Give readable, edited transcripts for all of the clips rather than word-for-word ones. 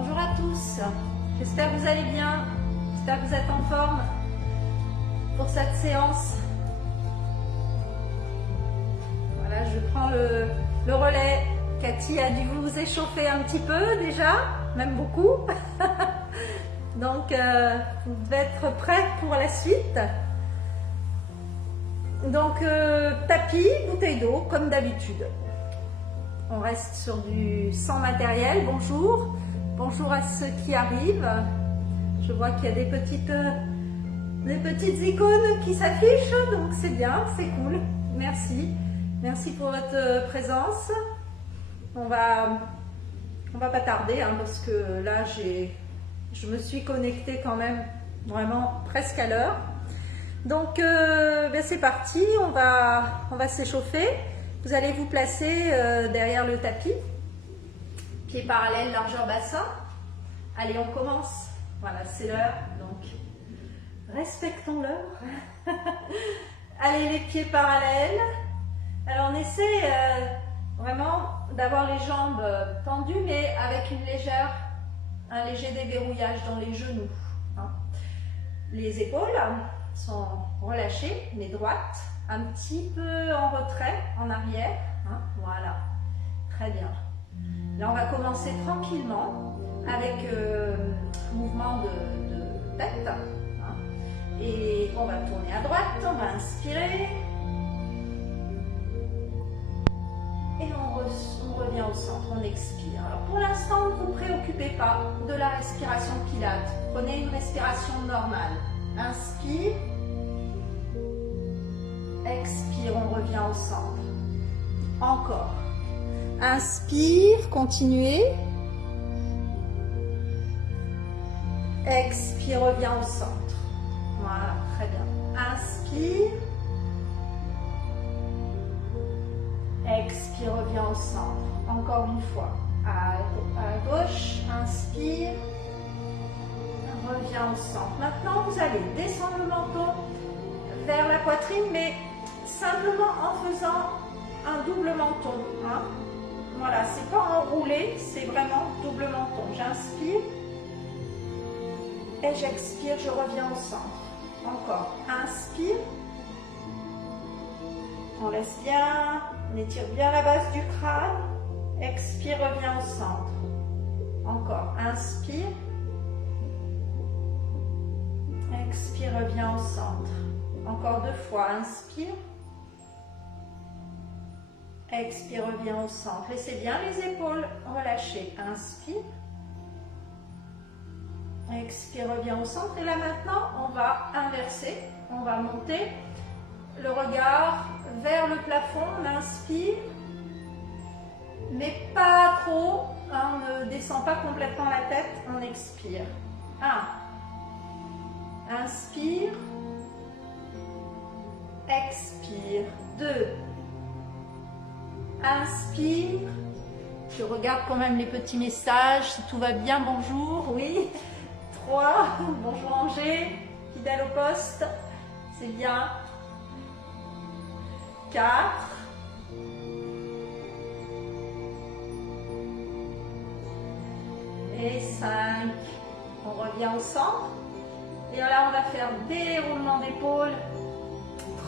Bonjour à tous, j'espère que vous allez bien, j'espère que vous êtes en forme pour cette séance. Voilà, je prends le relais. Cathy a dû vous échauffer un petit peu déjà, même beaucoup. Donc vous devez être prêts pour la suite. Donc tapis, bouteille d'eau comme d'habitude. On reste sur du sans matériel. Bonjour. Bonjour à ceux qui arrivent. Je vois qu'il y a des petites icônes qui s'affichent, donc c'est bien, c'est cool. Merci. Merci pour votre présence. On va pas tarder hein, parce que là je me suis connectée quand même vraiment presque à l'heure. Donc ben c'est parti, on va s'échauffer. Vous allez vous placer derrière le tapis, pieds parallèles, largeur bassin. Allez, on commence. Voilà, c'est l'heure, donc respectons l'heure. Allez, les pieds parallèles. Alors, on essaie vraiment d'avoir les jambes tendues, mais avec un léger déverrouillage dans les genoux. Hein. Les épaules sont relâchées, mais droites, un petit peu en retrait, en arrière. Hein. Voilà, très bien. Là, on va commencer tranquillement avec mouvement de tête. Hein. Et on va tourner à droite, on va inspirer. Et on revient au centre, on expire. Alors pour l'instant, ne vous préoccupez pas de la respiration pilates. Prenez une respiration normale. Inspire. Expire, on revient au centre. Encore. Inspire, continuez. Expire, revient au centre. Voilà, très bien. Inspire. Expire, revient au centre. Encore une fois. À gauche, inspire. Revient au centre. Maintenant, vous allez descendre le menton vers la poitrine, mais simplement en faisant un double menton. Hein. Voilà, c'est pas enroulé, c'est vraiment double menton. J'inspire et j'expire, je reviens au centre. Encore. Inspire. On laisse bien, on étire bien la base du crâne. Expire, reviens au centre. Encore. Inspire. Expire, reviens au centre. Encore 2 fois. Inspire. Expire, reviens au centre. Laissez bien les épaules relâchées. Inspire. Expire, reviens au centre. Et là maintenant, on va inverser. On va monter le regard vers le plafond. On inspire. Mais pas trop. Hein, on ne descend pas complètement la tête. On expire. 1. Inspire. Expire. 2. Inspire. Je regarde quand même les petits messages. Si tout va bien, bonjour. Oui. 3. Bonjour Angers. Fidèle au poste. C'est bien. 4. Et 5. On revient au centre. Et là, on va faire des roulements d'épaule.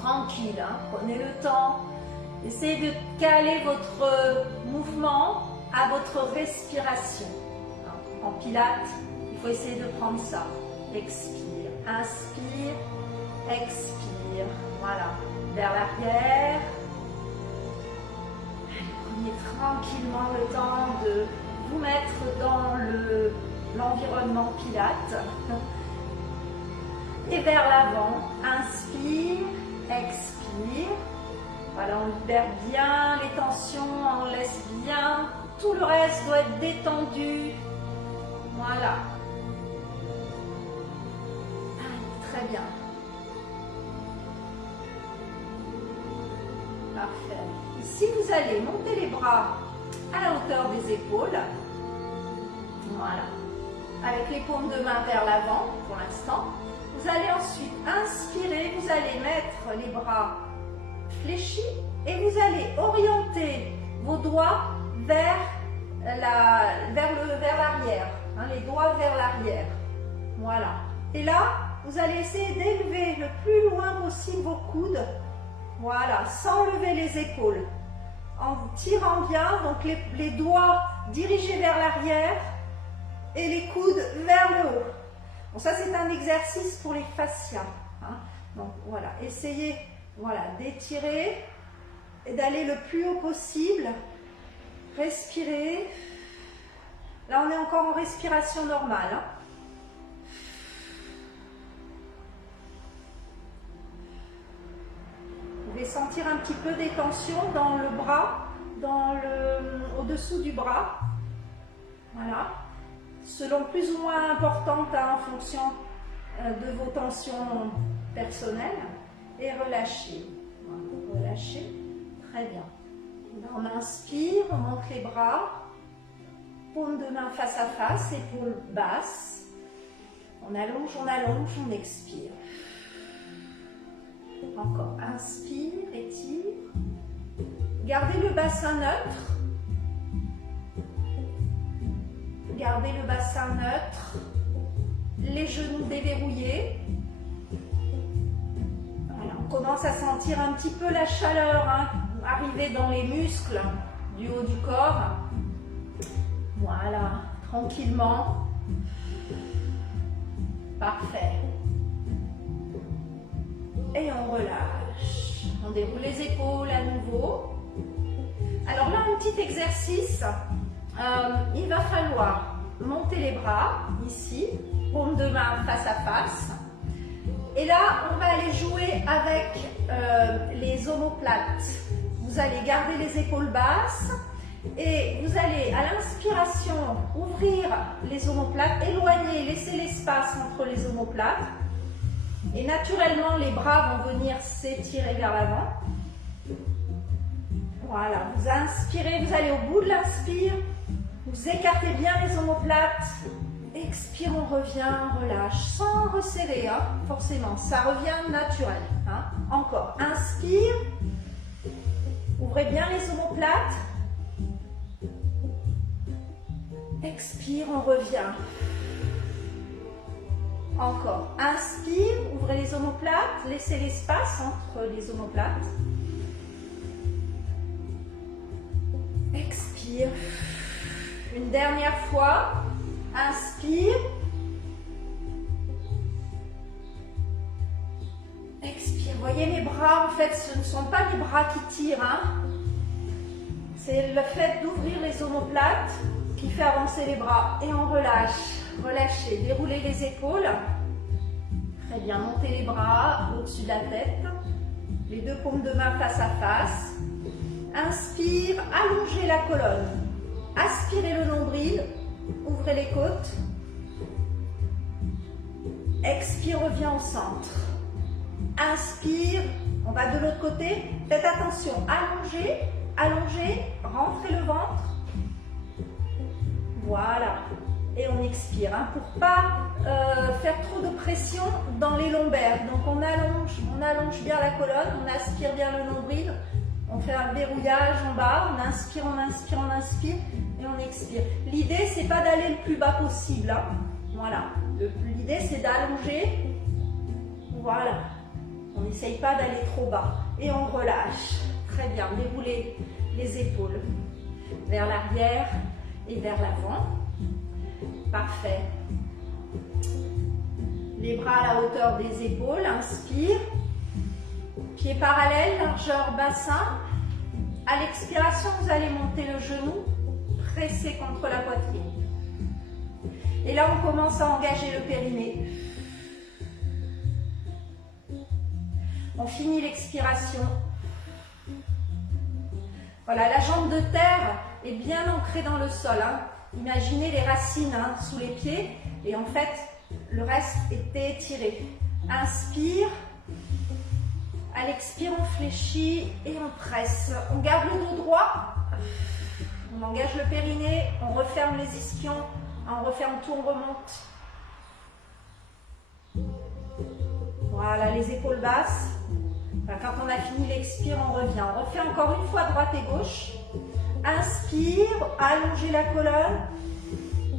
Tranquille, hein. Prenez le temps. Essayez de caler votre mouvement à votre respiration. En pilates, il faut essayer de prendre ça. Expire, inspire, expire. Voilà, vers l'arrière. Prenez tranquillement le temps de vous mettre dans l'environnement pilates. Et vers l'avant, inspire, expire. Voilà, on libère bien les tensions, on laisse bien. Tout le reste doit être détendu. Voilà. Très bien. Parfait. Ici, vous allez monter les bras à la hauteur des épaules. Voilà. Avec les paumes de main vers l'avant pour l'instant. Vous allez ensuite inspirer, vous allez mettre les bras fléchis et vous allez orienter vos doigts vers vers l'arrière, hein, les doigts vers l'arrière. Voilà. Et là, vous allez essayer d'élever le plus loin possible vos coudes. Voilà, sans lever les épaules. En tirant bien, donc les doigts dirigés vers l'arrière et les coudes vers le haut. Bon, ça, c'est un exercice pour les fascias. Hein. Donc, voilà, essayez voilà, d'étirer et d'aller le plus haut possible. Respirez. Là, on est encore en respiration normale. Hein. Vous pouvez sentir un petit peu des tensions dans le bras, au-dessous du bras. Voilà. Selon plus ou moins importante hein, en fonction de vos tensions personnelles. Et relâchez. Voilà. Relâchez. Très bien. Là, on inspire, on monte les bras. Paume de main face à face, épaules basses. On allonge, on expire. Encore, inspire, étire. Gardez le bassin neutre. Gardez le bassin neutre. Les genoux déverrouillés. Voilà, on commence à sentir un petit peu la chaleur hein, arriver dans les muscles du haut du corps. Voilà, tranquillement. Parfait. Et on relâche. On déroule les épaules à nouveau. Alors là, un petit exercice. Il va falloir monter les bras, ici, paume de main face à face. Et là, on va aller jouer avec les omoplates. Vous allez garder les épaules basses et vous allez, à l'inspiration, ouvrir les omoplates, éloigner, laisser l'espace entre les omoplates. Et naturellement, les bras vont venir s'étirer vers l'avant. Voilà, vous inspirez, vous allez au bout de l'inspire. Vous écartez bien les omoplates. Expire, on revient, on relâche, sans resserrer, hein, forcément. Ça revient naturel. Hein. Encore, inspire. Ouvrez bien les omoplates. Expire, on revient. Encore, inspire, ouvrez les omoplates, laissez l'espace entre les omoplates. Expire. Une dernière fois, inspire. Expire. Voyez les bras, en fait, ce ne sont pas les bras qui tirent. Hein. C'est le fait d'ouvrir les omoplates qui fait avancer les bras. Et on relâche. Relâchez. Déroulez les épaules. Très bien. Montez les bras au-dessus de la tête. Les deux paumes de main face à face. Inspire. Allongez la colonne. Aspirez le nombril. Ouvrez les côtes. Expire, reviens au centre. Inspire, on va de l'autre côté. Faites attention, allongez, allongez, rentrez le ventre. Voilà. Et on expire, hein, pour ne pas faire trop de pression dans les lombaires. Donc on allonge bien la colonne, on aspire bien le nombril. On fait un verrouillage en bas, on inspire, on inspire, on inspire et on expire. L'idée, c'est pas d'aller le plus bas possible. Hein. Voilà. L'idée, c'est d'allonger. Voilà. On n'essaye pas d'aller trop bas. Et on relâche. Très bien. Déroulez les épaules vers l'arrière et vers l'avant. Parfait. Les bras à la hauteur des épaules. Inspire. Pieds parallèles, largeur bassin. À l'expiration, vous allez monter le genou, presser contre la poitrine. Et là, on commence à engager le périnée. On finit l'expiration. Voilà, la jambe de terre est bien ancrée dans le sol. Hein. Imaginez les racines hein, sous les pieds. Et en fait, le reste est étiré. Inspire. À l'expire, on fléchit et on presse. On garde le dos droit. On engage le périnée. On referme les ischions. On referme tout, on remonte. Voilà, les épaules basses. Quand on a fini l'expire, on revient. On refait encore une fois droite et gauche. Inspire, allongez la colonne.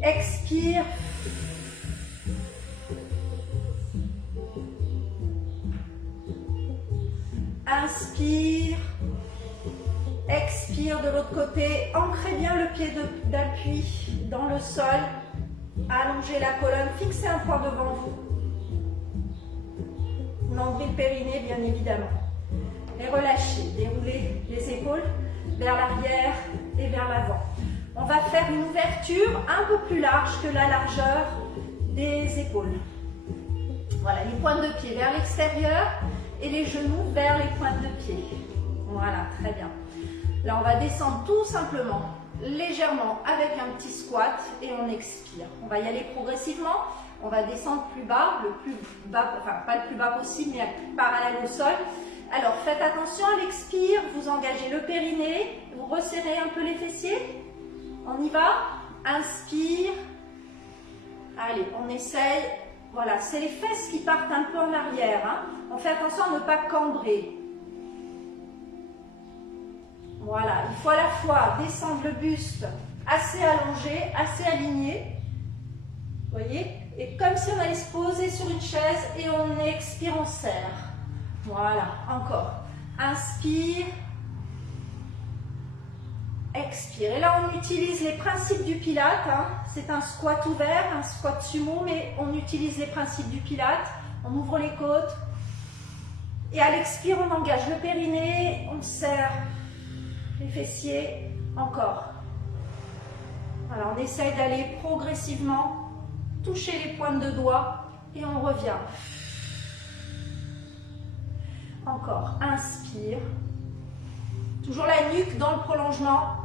Expire. Inspire. Expire de l'autre côté. Ancrez bien le pied d'appui dans le sol. Allongez la colonne. Fixez un point devant vous. Nombril périnée, bien évidemment. Et relâchez. Déroulez les épaules vers l'arrière et vers l'avant. On va faire une ouverture un peu plus large que la largeur des épaules. Voilà, les pointes de pied vers l'extérieur et les genoux vers les pointes de pied. Voilà, très bien. Là, on va descendre tout simplement, légèrement, avec un petit squat et on expire. On va y aller progressivement. On va descendre plus bas, le plus bas, enfin pas le plus bas possible, mais parallèle au sol. Alors, faites attention à l'expire. Vous engagez le périnée. Vous resserrez un peu les fessiers. On y va. Inspire. Allez, on essaye. Voilà, c'est les fesses qui partent un peu en arrière. Hein. On fait attention à ne pas cambrer. Voilà, il faut à la fois descendre le buste assez allongé, assez aligné. Vous voyez? Et comme si on allait se poser sur une chaise et on expire, on serre. Voilà, encore. Inspire. Expire. Et là, on utilise les principes du Pilate. Hein. C'est un squat ouvert, un squat sumo, mais on utilise les principes du Pilate. On ouvre les côtes. Et à l'expire, on engage le périnée, on serre les fessiers. Encore. Alors, on essaye d'aller progressivement, toucher les pointes de doigts et on revient. Encore. Inspire. Toujours la nuque dans le prolongement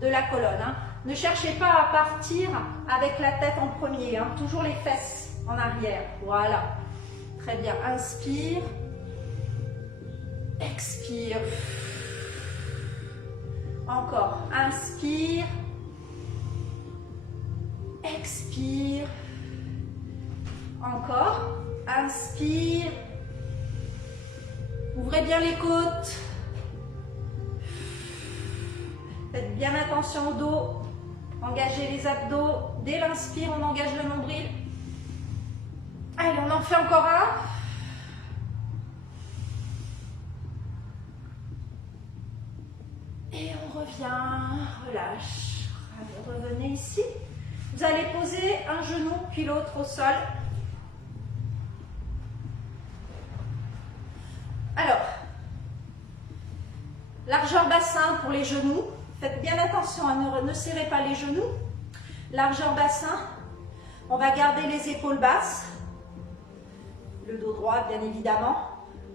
de la colonne. Hein. Ne cherchez pas à partir avec la tête en premier. Hein. Toujours les fesses en arrière. Voilà. Très bien. Inspire. Expire. Encore. Inspire. Expire. Encore. Inspire. Ouvrez bien les côtes. Faites bien attention au dos. Engagez les abdos. Dès l'inspire, on engage le nombril. Allez, on en fait encore un. Et on revient. Relâche. Allez, revenez ici. Vous allez poser un genou puis l'autre au sol. Alors, largeur bassin pour les genoux. Faites bien attention à ne serrez pas les genoux. Largeur bassin. On va garder les épaules basses. Le dos droit, bien évidemment.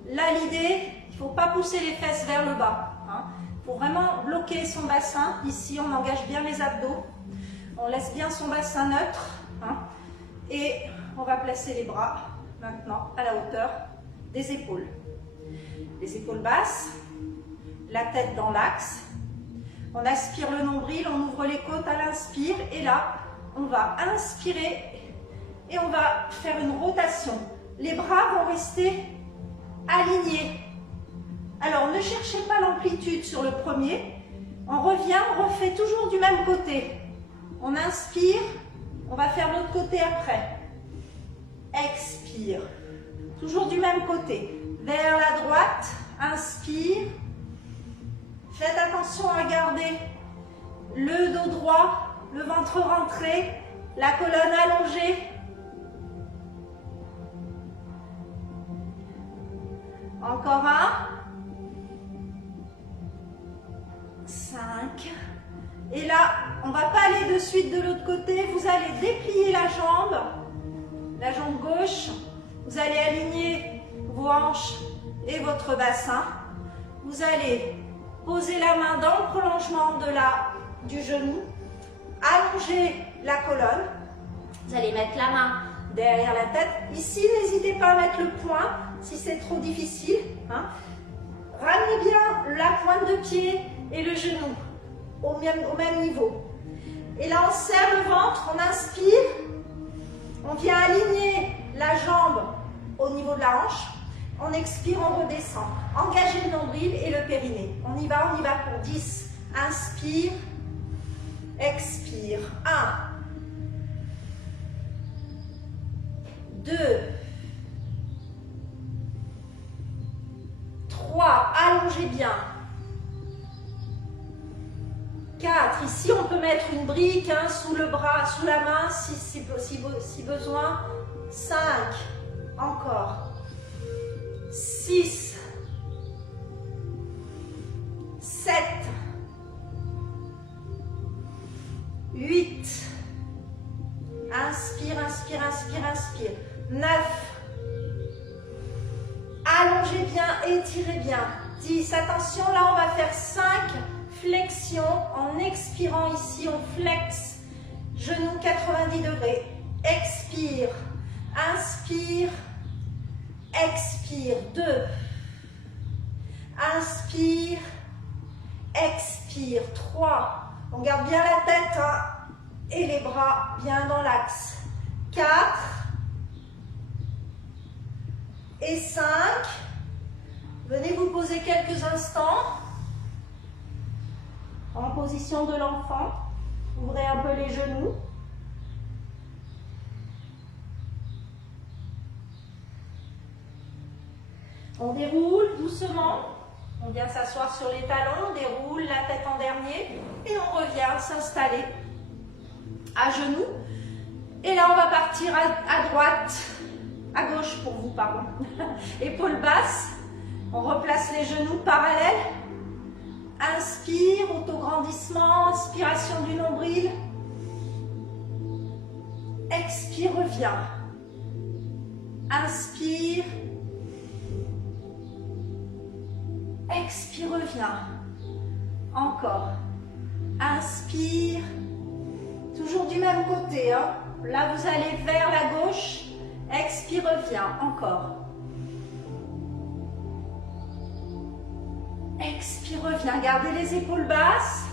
Là, l'idée, il ne faut pas pousser les fesses vers le bas. Il faut vraiment bloquer son bassin. Ici, on engage bien les abdos. On laisse bien son bassin neutre. Et on va placer les bras maintenant à la hauteur des épaules. Les épaules basses, la tête dans l'axe. On aspire le nombril, on ouvre les côtes à l'inspire. Et là, on va inspirer et on va faire une rotation. Les bras vont rester alignés. Alors, ne cherchez pas l'amplitude sur le premier. On revient, on refait toujours du même côté. On inspire, on va faire l'autre côté après. Expire. Toujours du même côté. Vers la droite, inspire. Faites attention à garder le dos droit, le ventre rentré, la colonne allongée. Encore un. 5. Et là, on ne va pas aller de suite de l'autre côté. Vous allez déplier la jambe gauche. Vous allez aligner vos hanches et votre bassin. Vous allez poser la main dans le prolongement du genou. Allonger la colonne. Vous allez mettre la main derrière la tête. Ici, n'hésitez pas à mettre le poing si c'est trop difficile. Ramenez bien la pointe de pied et le genou au même niveau. Et là, on serre le ventre, on inspire. On vient aligner la jambe au niveau de la hanche. On expire, on redescend. Engagez le nombril et le périnée. On y va pour 10. Inspire. expire. 1, 2, 3, allongez bien. 4, ici on peut mettre une brique hein, sous le bras, sous la main si besoin. 5, encore. 6, 7, 8, inspire, inspire, inspire, inspire. 9, allongez bien, étirez bien. 10, attention, là on va faire 5 flexions. En expirant ici, on flexe. Genou 90 degrés. Expire, inspire, expire. 2, inspire, expire. 3, on garde bien la tête hein, et les bras bien dans l'axe. 4 et 5. Venez vous poser quelques instants en position de l'enfant. Ouvrez un peu les genoux. On déroule doucement. On vient s'asseoir sur les talons, on déroule la tête en dernier et on revient s'installer à genoux. Et là, on va partir à droite, à gauche pour vous, pardon. Épaules basses. On replace les genoux parallèles. Inspire, autograndissement, inspiration du nombril. Expire, reviens. Inspire. Expire, reviens. Encore. Inspire. Toujours du même côté. Hein. Là, vous allez vers la gauche. Expire, reviens. Encore. Expire, reviens. Gardez les épaules basses.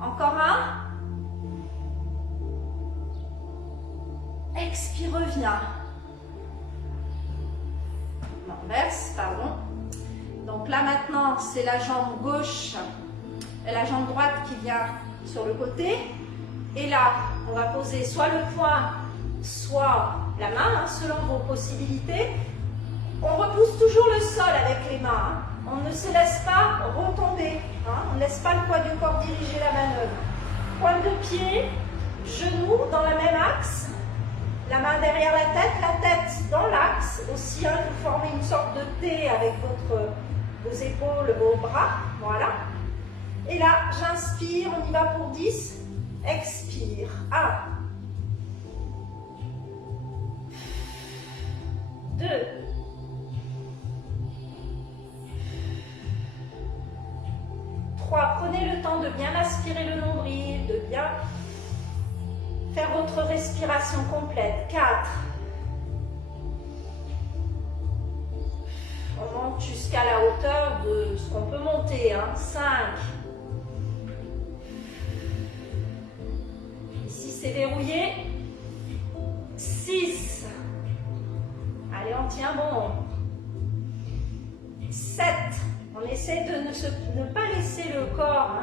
Encore un. Expire, reviens. Inverse, pardon. Donc là maintenant, c'est la jambe gauche et la jambe droite qui vient sur le côté. Et là, on va poser soit le poing, soit la main, hein, selon vos possibilités. On repousse toujours le sol avec les mains. Hein. On ne se laisse pas retomber. Hein. On ne laisse pas le poids du corps diriger la manœuvre. Pointe de pied, genoux dans le même axe. La main derrière la tête dans l'axe. Aussi, hein, vous formez une sorte de T avec vos épaules, vos bras. Voilà. Et là, j'inspire, on y va pour 10. Expire. 1. 2. 3. Prenez le temps de bien aspirer le nombril, de bien faire votre respiration complète. 4. On monte jusqu'à la hauteur de ce qu'on peut monter. 5. Ici, c'est verrouillé. 6. Allez, on tient bon. 7. On essaie de ne pas laisser le corps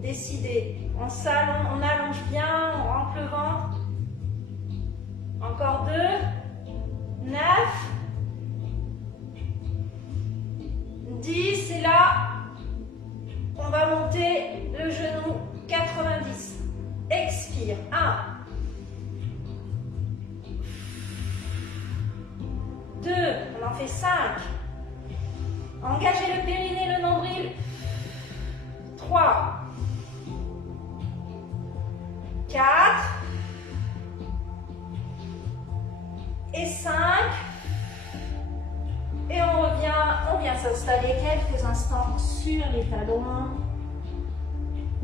décider. On s'allonge, on allonge bien, on rentre le ventre. Encore 2. 9. 10. Et là, on va monter le genou 90. Expire. 1. 2. On en fait 5. Engagez le périnée, le nombril. 3. 4. Et 5. Et on vient s'installer quelques instants sur les talons.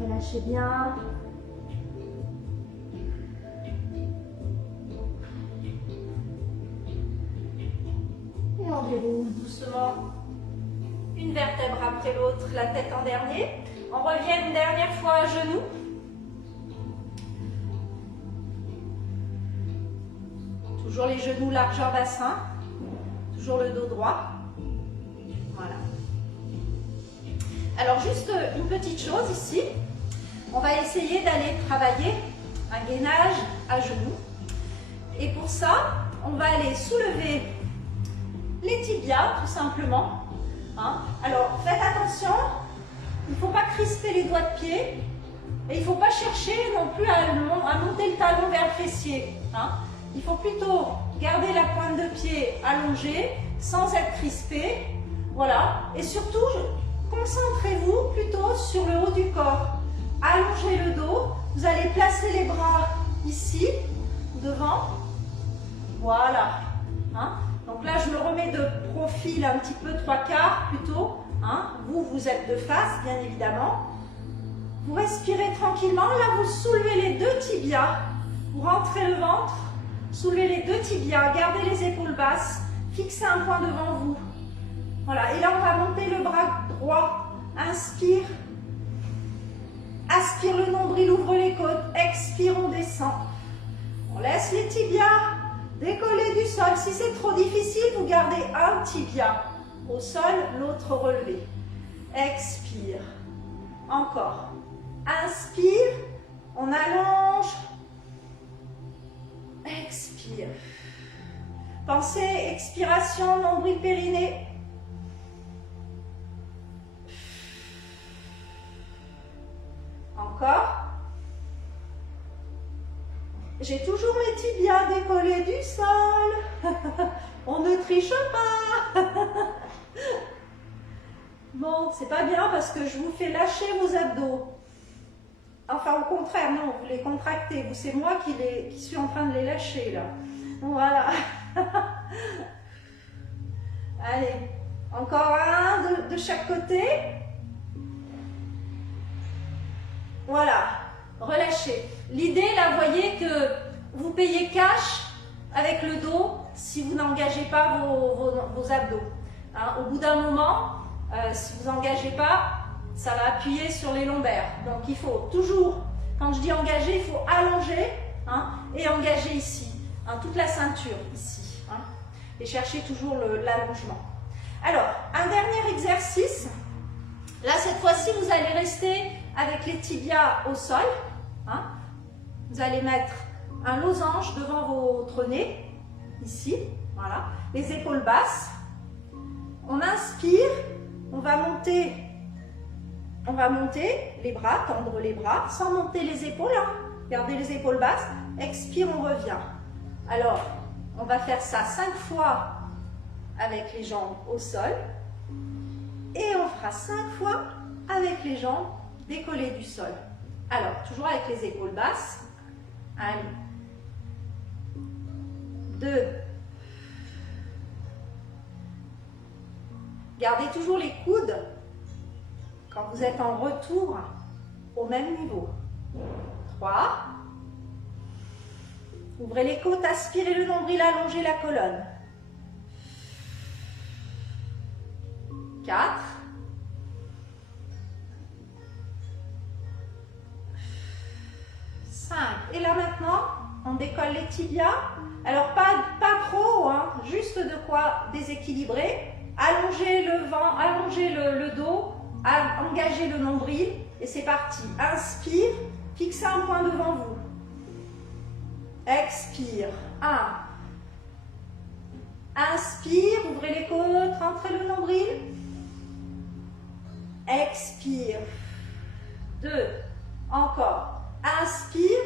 Relâchez bien. Et on déroule doucement une vertèbre après l'autre, la tête en dernier. On revient une dernière fois à genoux. Toujours les genoux largeur bassin. Toujours le dos droit. Voilà. Alors juste une petite chose ici. on va essayer d'aller travailler un gainage à genoux. Et pour ça, on va aller soulever les tibias, tout simplement. Hein. Alors, faites attention, il ne faut pas crisper les doigts de pied. Et il ne faut pas chercher non plus à monter le talon vers le fessier. Hein. Il faut plutôt garder la pointe de pied allongée, sans être crispé. Voilà. Et surtout, concentrez-vous plutôt sur le haut du corps. Allongez le dos. Vous allez placer les bras ici, devant. Voilà. Hein. Donc là, je me remets de profil un petit peu, 3/4 plutôt. Hein. Vous êtes de face, bien évidemment. Vous respirez tranquillement. Là, vous soulevez les deux tibias. Vous rentrez le ventre. Soulevez les deux tibias. Gardez les épaules basses. Fixez un point devant vous. Voilà. Et là, on va monter le bras droit. Inspire. Aspire le nombril, ouvre les côtes. Expire, on descend. On laisse les tibias décoller du sol. Si c'est trop difficile, vous gardez un tibia au sol, l'autre relevé. Expire. Encore. Inspire, on allonge, expire. Pensez, expiration, nombril périnée. Encore. J'ai toujours mes tibias décollés du sol. On ne triche pas. Bon, c'est pas bien parce que je vous fais lâcher vos abdos. Enfin, au contraire, non, vous les contractez. C'est moi qui suis en train de les lâcher, là. Voilà. Allez, encore un de chaque côté. Voilà, relâchez. L'idée, là, voyez que vous payez cash avec le dos si vous n'engagez pas vos abdos. Hein, au bout d'un moment, si vous n'engagez pas, ça va appuyer sur les lombaires. Donc il faut toujours, quand je dis engager, il faut allonger hein, et engager ici, hein, toute la ceinture ici. Hein, et chercher toujours l'allongement. Alors, un dernier exercice. Là, cette fois-ci, vous allez rester avec les tibias au sol. Hein. Vous allez mettre un losange devant votre nez, ici, voilà, les épaules basses. On inspire, on va monter les bras, tendre les bras, sans monter les épaules, hein. Gardez les épaules basses. Expire, on revient. Alors, on va faire ça 5 fois avec les jambes au sol. Et on fera 5 fois avec les jambes décollées du sol. Alors, toujours avec les épaules basses. 1, 2. Gardez toujours les coudes quand vous êtes en retour au même niveau. 3. Ouvrez les côtes, aspirez le nombril, allongez la colonne. 4. 5. Et là maintenant, on décolle les tibias. Alors pas trop, hein, juste de quoi déséquilibrer. Allongez le vent, allongez le dos, engagez le nombril et c'est parti. Inspire, fixez un point devant vous. Expire. 1. Inspire, ouvrez les côtes, rentrez le nombril. Expire. 2. Encore. Inspire.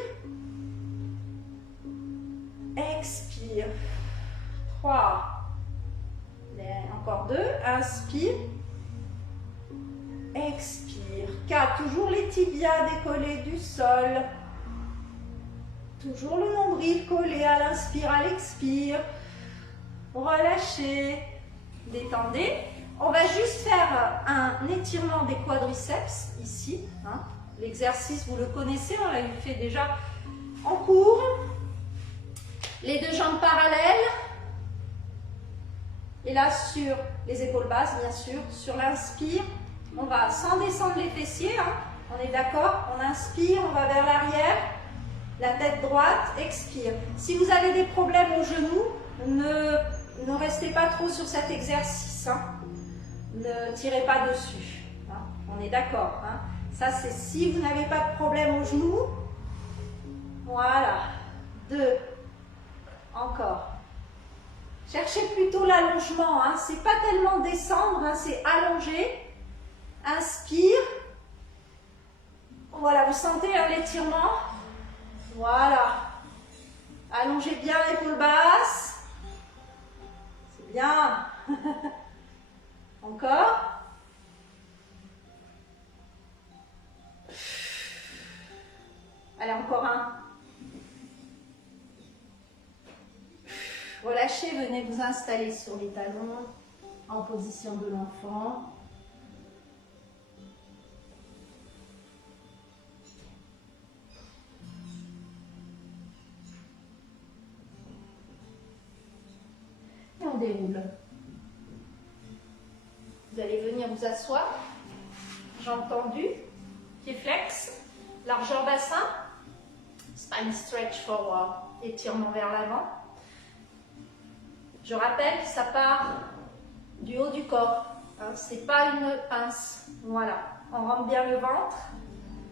Expire. 3. Encore 2. Inspire. Expire. 4. Toujours les tibias décollés du sol. Toujours le nombril collé à l'inspire, à l'expire. Relâchez. Détendez. On va juste faire un étirement des quadriceps ici. Hein. L'exercice, vous le connaissez, on l'a fait déjà en cours. Les deux jambes parallèles. Et là, sur les épaules basses, bien sûr, sur l'inspire, on va sans descendre les fessiers. Hein. On est d'accord? On inspire, on va vers l'arrière. La tête droite, expire. Si vous avez des problèmes au genou, ne restez pas trop sur cet exercice. Hein. Ne tirez pas dessus. Hein. On est d'accord. Hein. Ça, c'est si vous n'avez pas de problème au genou. Voilà. 2. Encore. Cherchez plutôt l'allongement. Hein. C'est pas tellement descendre, hein, c'est allonger. Inspire. Voilà, vous sentez l'étirement. Voilà. Allongez bien l'épaule basse. C'est bien. Encore. Allez, encore un. Relâchez, venez vous installer sur les talons en position de l'enfant. Et on déroule. Vous allez venir vous asseoir, jambes tendues, pieds flex, largeur bassin, spine stretch forward, étirement vers l'avant. Je rappelle, ça part du haut du corps, hein, c'est pas une pince. Voilà, on rentre bien le ventre.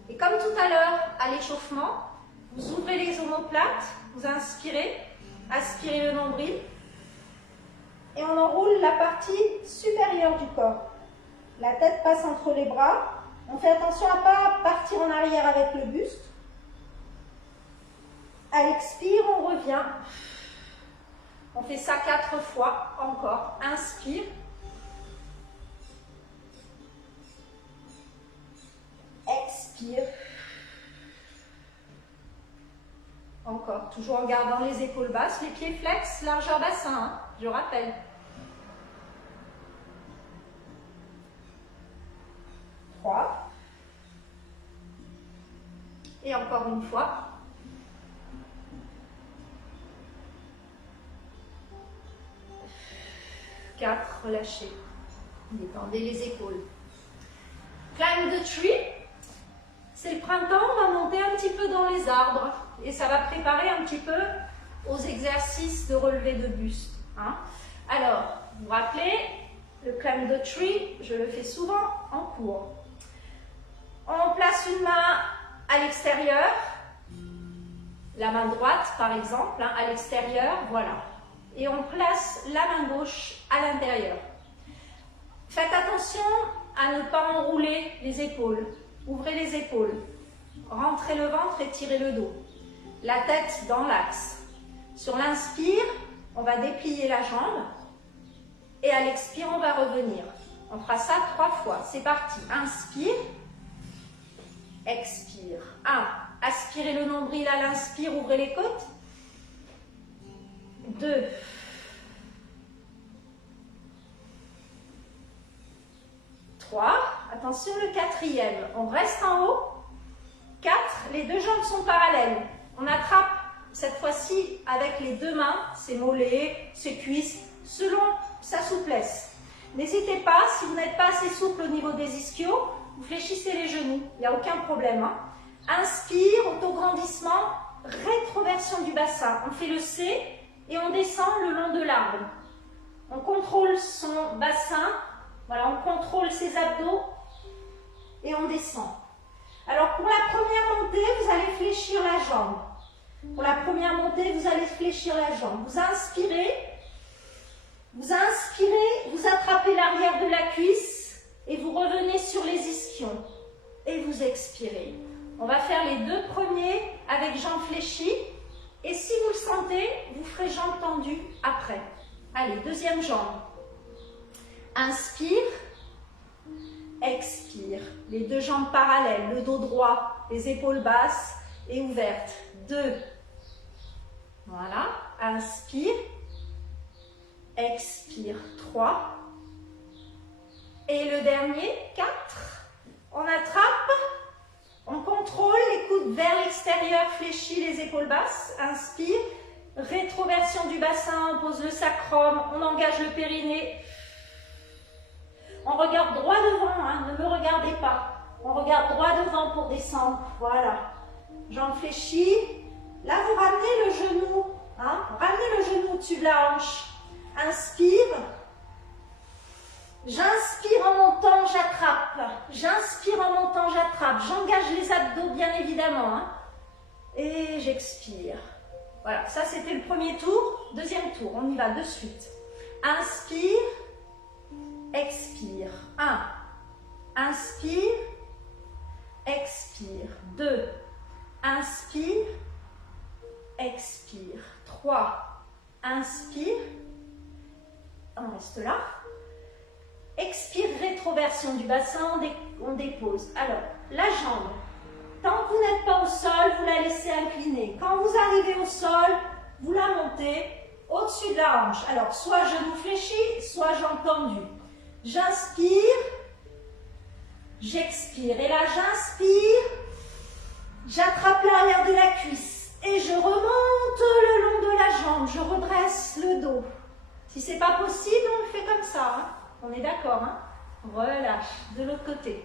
Et comme tout à l'heure, à l'échauffement, vous ouvrez les omoplates, vous inspirez, aspirez le nombril. Et on enroule la partie supérieure du corps. La tête passe entre les bras. On fait attention à ne pas partir en arrière avec le buste. À l'expire, on revient. On fait ça 4 fois encore. Inspire. Expire. Encore, toujours en gardant les épaules basses, les pieds flex, largeur bassin, hein, je rappelle. 3. Et encore une fois. 4, relâchez. Détendez les épaules. Climb the tree. C'est le printemps, on va monter un petit peu dans les arbres. Et ça va préparer un petit peu aux exercices de relevé de buste. Hein. Alors, vous vous rappelez, le climb the tree, je le fais souvent en cours. On place une main à l'extérieur, la main droite par exemple, hein, à l'extérieur, voilà. Et on place la main gauche à l'intérieur. Faites attention à ne pas enrouler les épaules. Ouvrez les épaules. Rentrez le ventre et tirez le dos. La tête dans l'axe. Sur l'inspire, on va déplier la jambe. Et à l'expire, on va revenir. On fera ça 3 fois. C'est parti. Inspire. Expire. 1. Aspirez le nombril à l'inspire, ouvrez les côtes. 2. 3. Attention, le 4e. On reste en haut. 4. Les 2 jambes sont parallèles. On attrape cette fois-ci avec les 2 mains, ses mollets, ses cuisses, selon sa souplesse. N'hésitez pas, si vous n'êtes pas assez souple au niveau des ischios, vous fléchissez les genoux, il n'y a aucun problème. Hein. Inspire, autograndissement, rétroversion du bassin. On fait le C et on descend le long de l'arbre. On contrôle son bassin, voilà, on contrôle ses abdos et on descend. Alors pour la première montée, vous allez fléchir la jambe. Pour la première montée, vous allez fléchir la jambe. Vous inspirez, vous attrapez l'arrière de la cuisse et vous revenez sur les ischions. Et vous expirez. On va faire les 2 premiers avec jambes fléchies. Et si vous le sentez, vous ferez jambes tendues après. Allez, 2e jambe. Inspire, expire. Les 2 jambes parallèles, le dos droit, les épaules basses et ouvertes. 2. Voilà. Inspire, expire. 3. Et le dernier, 4. On attrape, on contrôle les coudes vers l'extérieur, fléchis les épaules basses. Inspire, rétroversion du bassin, on pose le sacrum, on engage le périnée. On regarde droit devant, hein, ne me regardez pas. On regarde droit devant pour descendre. Voilà. Jambes fléchies. Là, vous ramenez le genou. Hein, ramenez le genou au-dessus de la hanche. Inspire. J'inspire en montant, j'attrape. J'inspire en montant, j'attrape. Et j'expire. Voilà, ça c'était le premier tour. Deuxième tour, on y va de suite. Inspire, expire. 1. Inspire, expire. 2. Inspire, expire. 3. Inspire. On reste là. Expire, rétroversion du bassin, on dépose. Alors, la jambe, tant que vous n'êtes pas au sol, vous la laissez incliner. Quand vous arrivez au sol, vous la montez au-dessus de la hanche. Alors, soit genou fléchi, soit jambe tendue. J'inspire, j'expire. Et là, j'inspire, j'attrape l'arrière de la cuisse et je remonte le long de la jambe. Je redresse le dos. Si ce n'est pas possible, on le fait comme ça. Hein. On est d'accord, hein? Relâche de l'autre côté.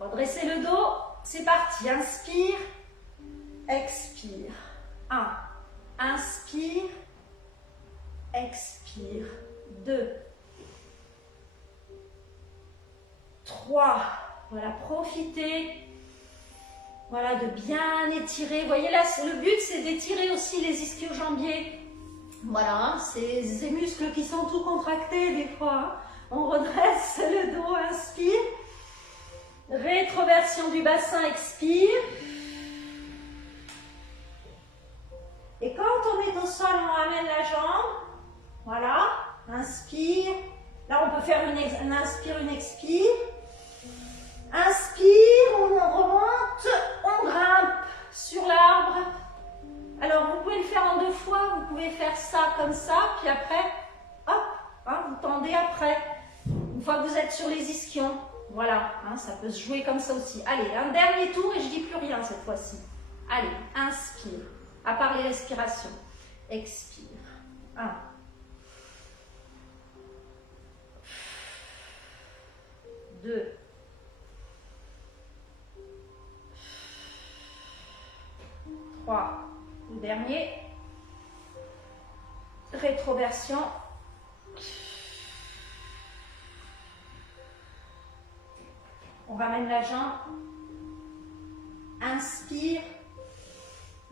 Redressez le dos, c'est parti. Inspire, expire. 1. Inspire, expire. 2. 3. Voilà, profitez. Voilà, de bien étirer. Vous voyez là, le but c'est d'étirer aussi les ischio-jambiers. Voilà, hein, ces muscles qui sont tout contractés des fois. Hein. On redresse le dos, inspire. Rétroversion du bassin, expire. Et quand on est au sol, on ramène la jambe. Voilà, inspire. Là, on peut faire un inspire, une expire. Inspire, on remonte, on grimpe sur l'arbre. Alors, vous pouvez le faire en 2 fois. Vous pouvez faire ça comme ça, puis après, hop, hein, vous tendez après. Une fois que vous êtes sur les ischions. Voilà, hein, ça peut se jouer comme ça aussi. Allez, un dernier tour et je ne dis plus rien cette fois-ci. Allez, inspire, à part les respirations. Expire. 1. 2. 3. Le dernier. Rétroversion. On ramène la jambe. Inspire.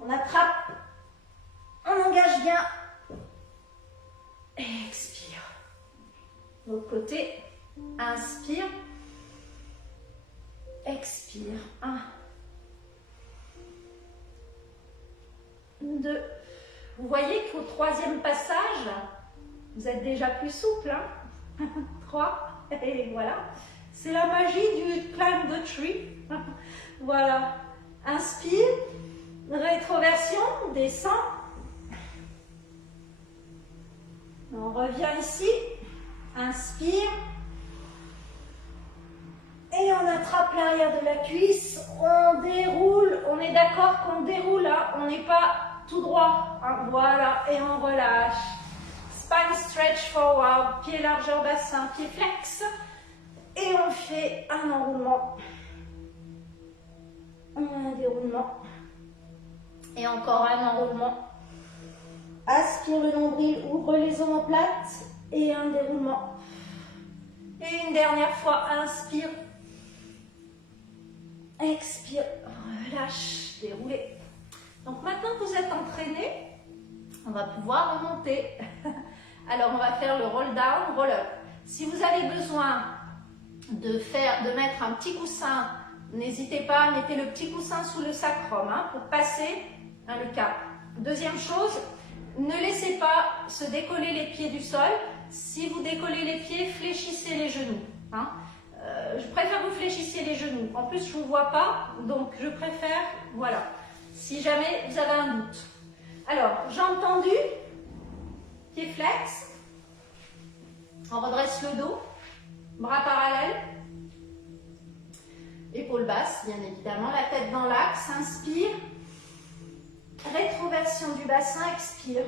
On attrape. On engage bien. Et expire. L'autre côté. Inspire. Expire. 1. 2. Vous voyez qu'au 3e passage, vous êtes déjà plus souple. Hein. 3. Et voilà. C'est la magie du climb the tree. Voilà. Inspire. Rétroversion. Descend. On revient ici. Inspire. Et on attrape l'arrière de la cuisse. On déroule. On est d'accord qu'on déroule. Hein. On n'est pas tout droit. Hein. Voilà. Et on relâche. Spine stretch forward. Pied largeur bassin. Pied flex. Et on fait un enroulement. Un déroulement. Et encore un enroulement. Aspire le nombril, ouvre les omoplates. Et un déroulement. Et une dernière fois, inspire. Expire. Relâche. Dérouler. Donc maintenant que vous êtes entraîné, on va pouvoir remonter. Alors on va faire le roll down, roll up. Si vous avez besoin de mettre un petit coussin, n'hésitez pas, mettez le petit coussin sous le sacrum hein, pour passer hein, le cap. Deuxième chose, ne laissez pas se décoller les pieds du sol. Si vous décollez les pieds, fléchissez les genoux. Hein. Je préfère que vous fléchissiez les genoux. En plus, je ne vous vois pas, donc je préfère, voilà, si jamais vous avez un doute. Alors, jambes tendues, pieds flex, on redresse le dos. Bras parallèles, épaules basses, bien évidemment, la tête dans l'axe, inspire, rétroversion du bassin, expire.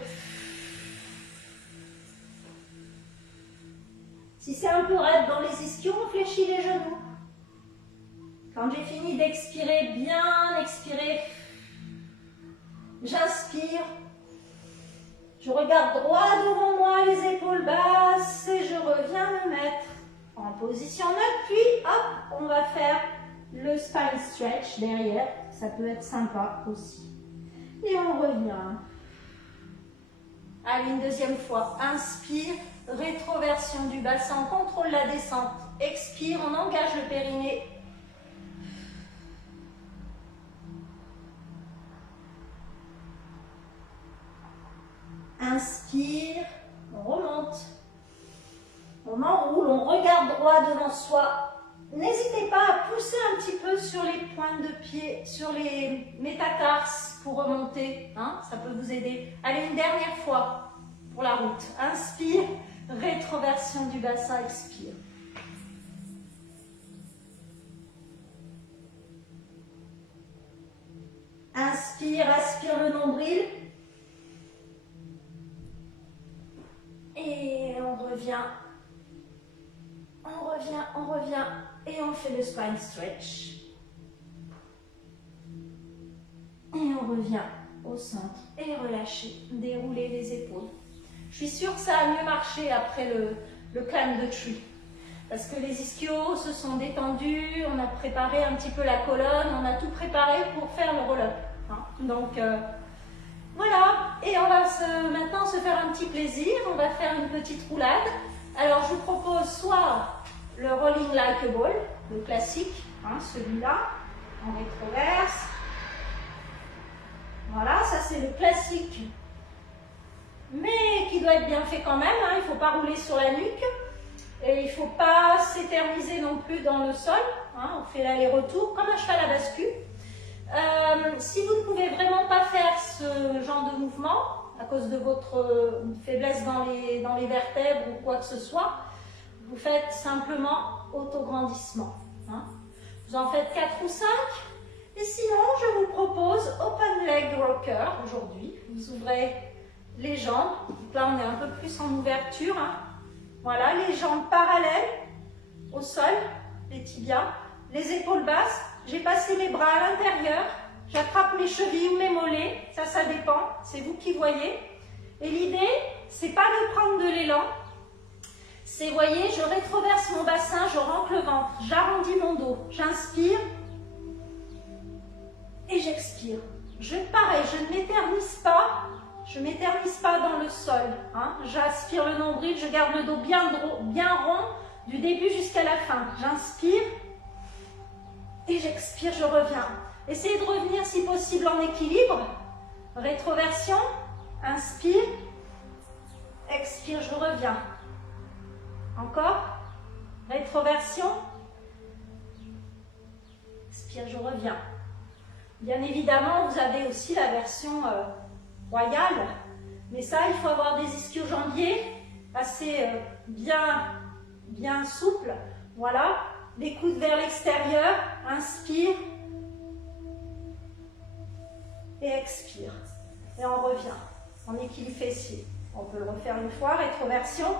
Si c'est un peu raide dans les ischions, on fléchit les genoux. Quand j'ai fini d'expirer, bien expirer, j'inspire, je regarde droit devant moi, les épaules basses, et je reviens me mettre en position neutre, puis hop, on va faire le spine stretch derrière, Ça peut être sympa aussi. Et on revient. Allez, une deuxième fois. Inspire, rétroversion du bassin, on contrôle la descente. Expire, on engage le périnée. Inspire, on remonte. On enroule, on regarde droit devant soi. N'hésitez pas à pousser un petit peu sur les pointes de pied, sur les métatarses pour remonter. Hein, ça peut vous aider. Allez, une dernière fois pour la route. Inspire, rétroversion du bassin, expire. Inspire, aspire le nombril. Et on revient. On revient, on revient. Et on fait le spine stretch. Et on revient au centre. Et relâchez. Déroulez les épaules. Je suis sûre que ça a mieux marché après le climb de tree. Parce que les ischios se sont détendus. On a préparé un petit peu la colonne. On a tout préparé pour faire le roll-up. Hein. Donc, voilà. Et on va maintenant se faire un petit plaisir. On va faire une petite roulade. Alors, je vous propose soit le rolling like a ball, le classique, hein, celui-là, en rétroverse. Voilà, ça c'est le classique, mais qui doit être bien fait quand même. Hein, il ne faut pas rouler sur la nuque et il ne faut pas s'éterniser non plus dans le sol. Hein, on fait l'aller-retour comme un cheval à bascule. Si vous ne pouvez vraiment pas faire ce genre de mouvement, à cause de votre faiblesse dans les vertèbres ou quoi que ce soit, vous faites simplement autograndissement. Hein. Vous en faites 4 ou 5. Et sinon, je vous propose Open Leg Rocker aujourd'hui. Vous ouvrez les jambes. Donc là, on est un peu plus en ouverture. Hein. Voilà, les jambes parallèles au sol, les tibias, les épaules basses. J'ai passé les bras à l'intérieur. J'attrape mes chevilles ou mes mollets, ça dépend, c'est vous qui voyez. Et l'idée, c'est pas de prendre de l'élan, c'est, vous voyez, je rétroverse mon bassin, je rentre le ventre, j'arrondis mon dos, j'inspire et j'expire. Pareil, je ne m'éternise pas dans le sol. Hein. J'aspire le nombril, je garde le dos bien rond du début jusqu'à la fin. J'inspire et j'expire, je reviens. Essayez de revenir si possible en équilibre. Rétroversion, inspire, expire, je reviens. Encore, rétroversion, expire, je reviens. Bien évidemment, vous avez aussi la version royale, mais ça, il faut avoir des ischio-jambiers assez bien souples. Voilà, les coudes vers l'extérieur, inspire, et expire. Et on revient en équilibre fessier. On peut le refaire une fois, rétroversion.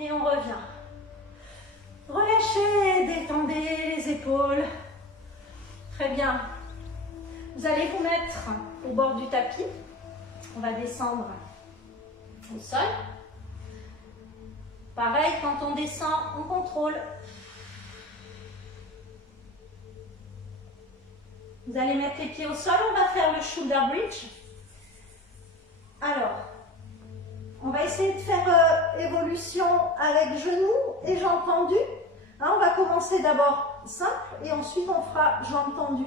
Et on revient. Relâchez, détendez les épaules. Très bien. Vous allez vous mettre au bord du tapis. On va descendre au sol. Pareil, quand on descend, on contrôle. Vous allez mettre les pieds au sol, on va faire le shoulder bridge. Alors, on va essayer de faire évolution avec genoux et jambes tendues. Hein, on va commencer d'abord simple et ensuite on fera jambes tendues.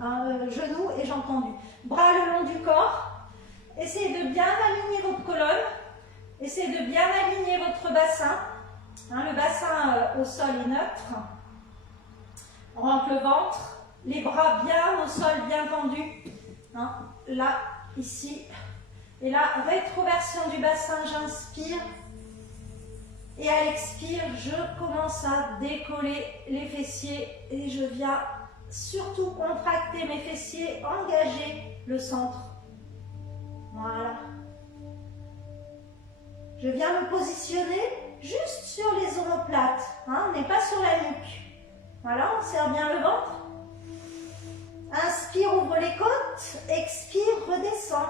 Hein, genoux et jambes tendues. Bras le long du corps. Essayez de bien aligner votre colonne. Essayez de bien aligner votre bassin. Hein, le bassin au sol est neutre. On rentre le ventre. Les bras bien au sol, bien tendus. Hein, là, ici. Et là, rétroversion du bassin, j'inspire. Et à l'expire, je commence à décoller les fessiers. Et je viens surtout contracter mes fessiers, engager le centre. Voilà. Je viens me positionner juste sur les omoplates. Hein, on n'est pas sur la nuque. Voilà, on serre bien le ventre. Inspire, ouvre les côtes. Expire, redescend.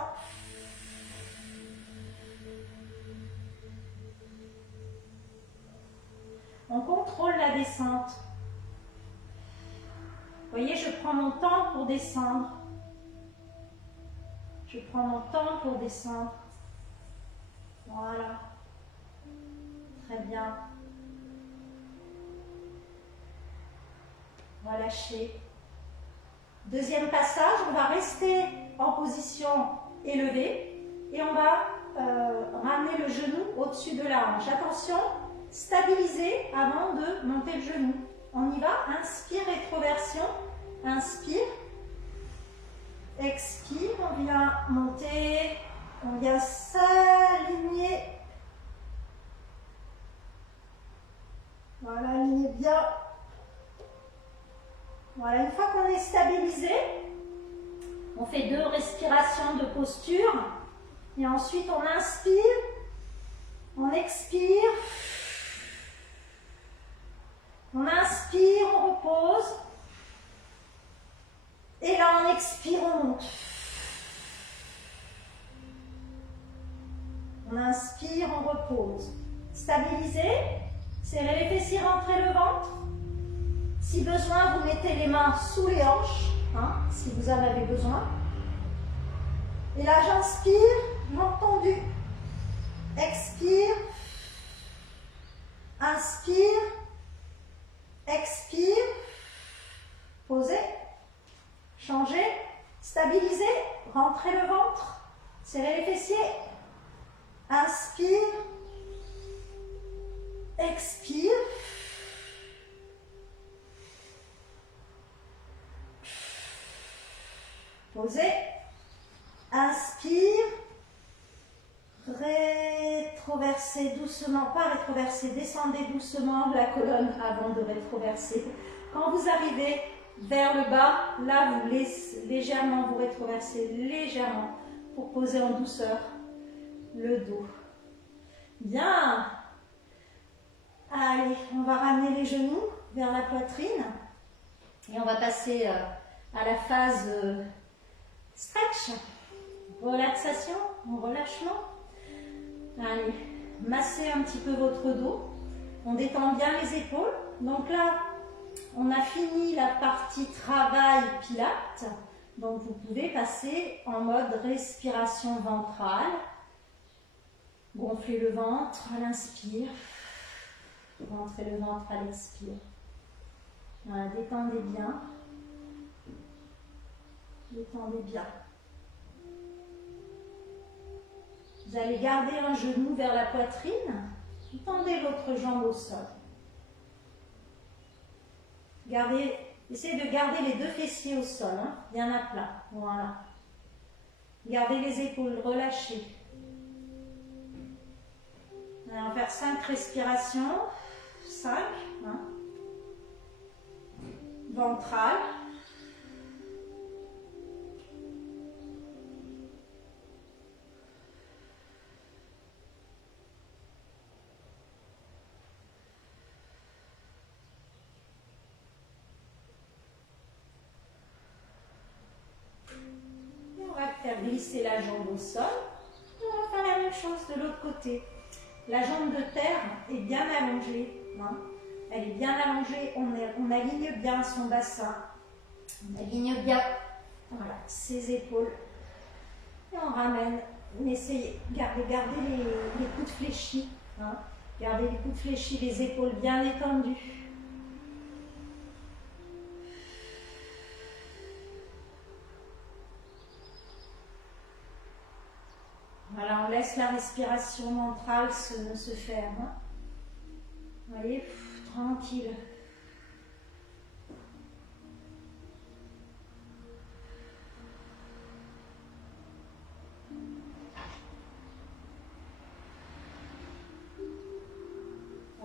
On contrôle la descente. voyez, je prends mon temps pour descendre. Je prends mon temps pour descendre. Voilà. Très bien. On va lâcher. Deuxième passage, on va rester en position élevée et on va ramener le genou au-dessus de la hanche. Attention, stabiliser avant de monter le genou. On y va, inspire, rétroversion, inspire, expire, on vient monter, on vient s'aligner. Voilà, alignez bien. Voilà, une fois qu'on est stabilisé, on fait 2 respirations de posture et ensuite on inspire, on expire, on inspire, on repose et là on expire, on monte. On inspire, on repose. Stabilisez, serrez les fessiers, rentrez le ventre. Si besoin, vous mettez les mains sous les hanches, hein, si vous en avez besoin. Et là, j'inspire, jambes tendues. Expire. Inspire. Expire. Posez. Changez. Stabilisez. Rentrez le ventre. Serrez les fessiers. Inspire. Expire. Posez, inspire, rétroversez doucement, pas rétroverser, descendez doucement la colonne avant de rétroverser. Quand vous arrivez vers le bas, là vous laissez légèrement, vous rétroversez légèrement pour poser en douceur le dos. Bien. Allez, on va ramener les genoux vers la poitrine et on va passer à la phase stretch, relaxation, relâchement. Allez, massez un petit peu votre dos. On détend bien les épaules. Donc là, on a fini la partie travail pilates. Donc vous pouvez passer en mode respiration ventrale. Gonflez le ventre à l'inspire. Rentrez le ventre à l'expire. Voilà, détendez bien. Détendez bien. Vous allez garder un genou vers la poitrine. Tendez l'autre jambe au sol. Essayez de garder les 2 fessiers au sol, hein, bien à plat. Voilà. Gardez les épaules relâchées. On va faire 5 respirations. 5. Hein. Ventrale. Faire glisser la jambe au sol. On va faire la même chose de l'autre côté. La jambe de terre est bien allongée. Hein. Elle est bien allongée. On aligne bien son bassin. On aligne bien voilà, ses épaules. Et on ramène. On essaye. Gardez les coudes fléchis. Hein. Gardez les coudes fléchis, les épaules bien étendues. Voilà, on laisse la respiration ventrale se faire. Hein. Allez, tranquille.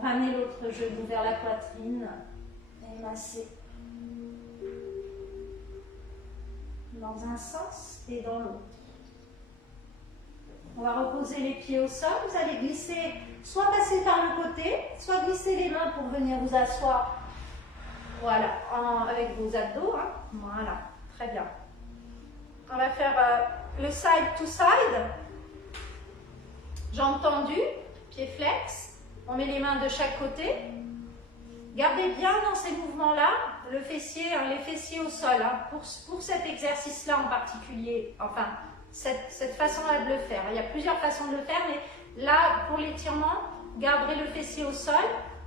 Ramenez l'autre genou vers la poitrine et massez dans un sens et dans l'autre. On va reposer les pieds au sol. Vous allez glisser, soit passer par le côté, soit glisser les mains pour venir vous asseoir. Voilà, avec vos abdos. Hein. Voilà, très bien. On va faire le side to side. Jambes tendues, pieds flex. On met les mains de chaque côté. Gardez bien dans ces mouvements-là le fessier, hein, les fessiers au sol, hein, pour cet exercice-là en particulier, enfin, cette façon-là de le faire. Il y a plusieurs façons de le faire, mais là, pour l'étirement, garderez le fessier au sol,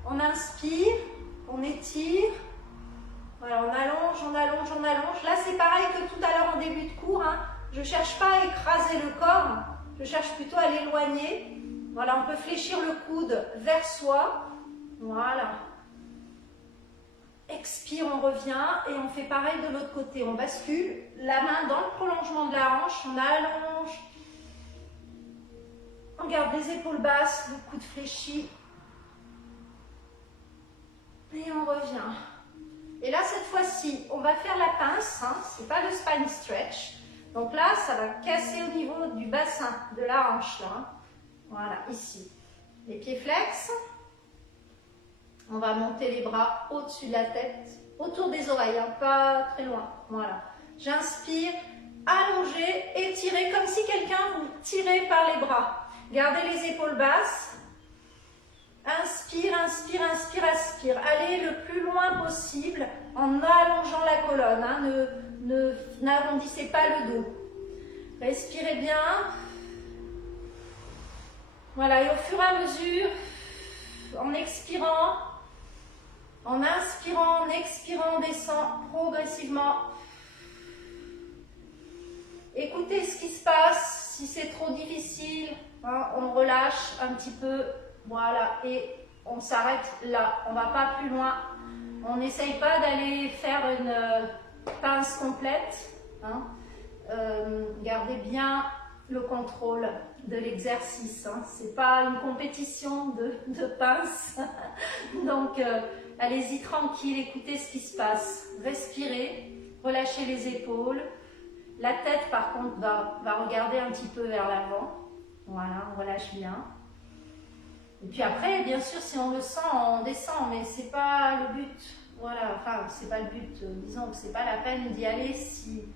on inspire, on étire, voilà, on allonge, on allonge, on allonge. Là, c'est pareil que tout à l'heure en début de cours, hein. Je ne cherche pas à écraser le corps, je cherche plutôt à l'éloigner. Voilà, on peut fléchir le coude vers soi, voilà. Expire, on revient et on fait pareil de l'autre côté. On bascule la main dans le prolongement de la hanche, on allonge. On garde les épaules basses, le coude fléchi. Et on revient. Et là, cette fois-ci, on va faire la pince, hein, c'est pas le spine stretch. Donc là, ça va casser au niveau du bassin, de la hanche. Là, hein. Voilà, ici. Les pieds flex. On va monter les bras au-dessus de la tête, autour des oreilles, hein, pas très loin. Voilà. J'inspire, allongez, étirez comme si quelqu'un vous tirait par les bras. Gardez les épaules basses. Inspire, inspire, inspire, inspire. Allez le plus loin possible en allongeant la colonne. Hein. N'arrondissez pas le dos. Respirez bien. Voilà, et au fur et à mesure, en expirant, en inspirant, en expirant, on descend progressivement. Écoutez ce qui se passe. Si c'est trop difficile, hein, on relâche un petit peu. Voilà, et on s'arrête là. On ne va pas plus loin. On n'essaye pas d'aller faire une pince complète. Hein. Gardez bien le contrôle de l'exercice. Hein. Ce n'est pas une compétition de pince. Donc, allez-y tranquille, écoutez ce qui se passe. Respirez, relâchez les épaules. La tête, par contre, va regarder un petit peu vers l'avant. Voilà, on relâche bien. Et puis après, bien sûr, si on le sent, on descend, mais c'est pas le but. Voilà, enfin, c'est pas le but. Disons que c'est pas la peine d'y aller si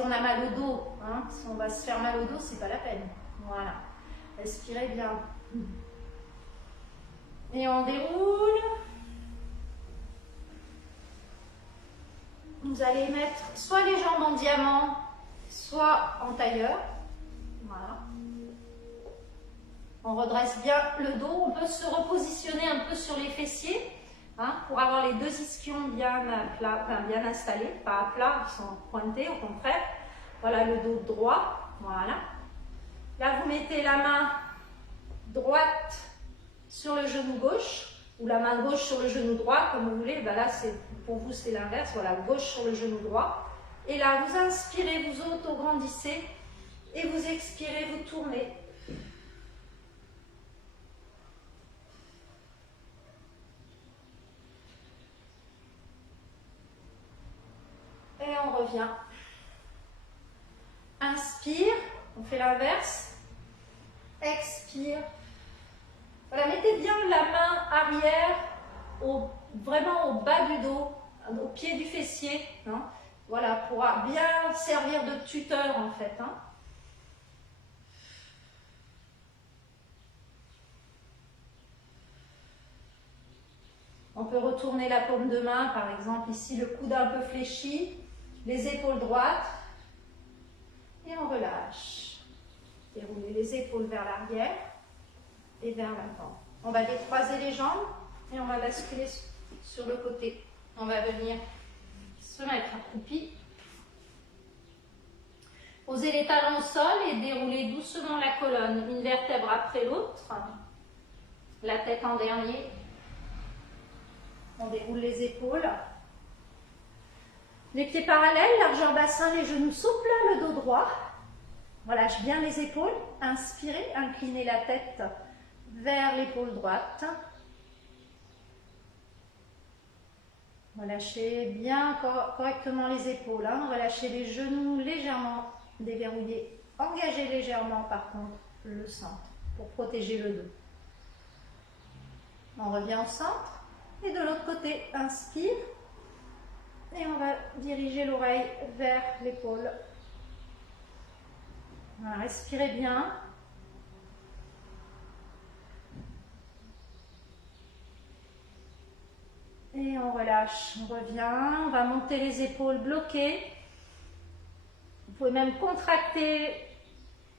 on a mal au dos. Hein. Si on va se faire mal au dos, c'est pas la peine. Voilà. Respirez bien. Et on déroule. Vous allez mettre soit les jambes en diamant, soit en tailleur. Voilà. On redresse bien le dos. On peut se repositionner un peu sur les fessiers, hein, pour avoir les deux ischions bien à plat, enfin, bien installés, pas à plat, ils sont pointés, au contraire. Voilà le dos droit. Voilà. Là, vous mettez la main droite sur le genou gauche, ou la main gauche sur le genou droit, comme vous voulez. Ben là, pour vous, c'est l'inverse. Voilà, gauche sur le genou droit. Et là, vous inspirez, vous auto-grandissez, et vous expirez, vous tournez. Et on revient. Inspire, on fait l'inverse. Expire. Voilà, mettez bien la main arrière vraiment au bas du dos, au pied du fessier. Hein. Voilà, pour bien servir de tuteur en fait. Hein. On peut retourner la paume de main, par exemple ici le coude un peu fléchi, les épaules droites, et on relâche. Déroulez les épaules vers l'arrière et vers l'avant. On va décroiser les jambes et on va basculer sur le côté. On va venir se mettre accroupi. Posez les talons au sol et déroulez doucement la colonne, une vertèbre après l'autre. La tête en dernier. On déroule les épaules. Les pieds parallèles, largeur bassin, les genoux souples, le dos droit. Relâche bien les épaules. Inspirez, inclinez la tête vers l'épaule droite. Relâchez bien correctement les épaules. Hein. Relâchez les genoux légèrement déverrouillés. Engagez légèrement par contre le centre pour protéger le dos. On revient au centre. Et de l'autre côté, inspire. Et on va diriger l'oreille vers l'épaule. Voilà, respirez bien. Et on relâche, on revient, on va monter les épaules bloquées. Vous pouvez même contracter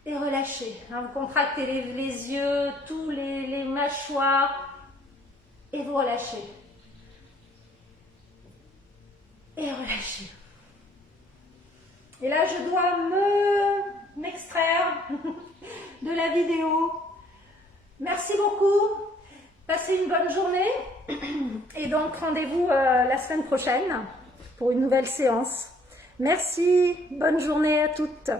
et relâcher. Vous contractez les yeux, tous les mâchoires et vous relâchez. Et relâchez. Et là, je dois m'extraire de la vidéo. Merci beaucoup. Passez une bonne journée. Et donc, rendez-vous la semaine prochaine pour une nouvelle séance. Merci. Bonne journée à toutes.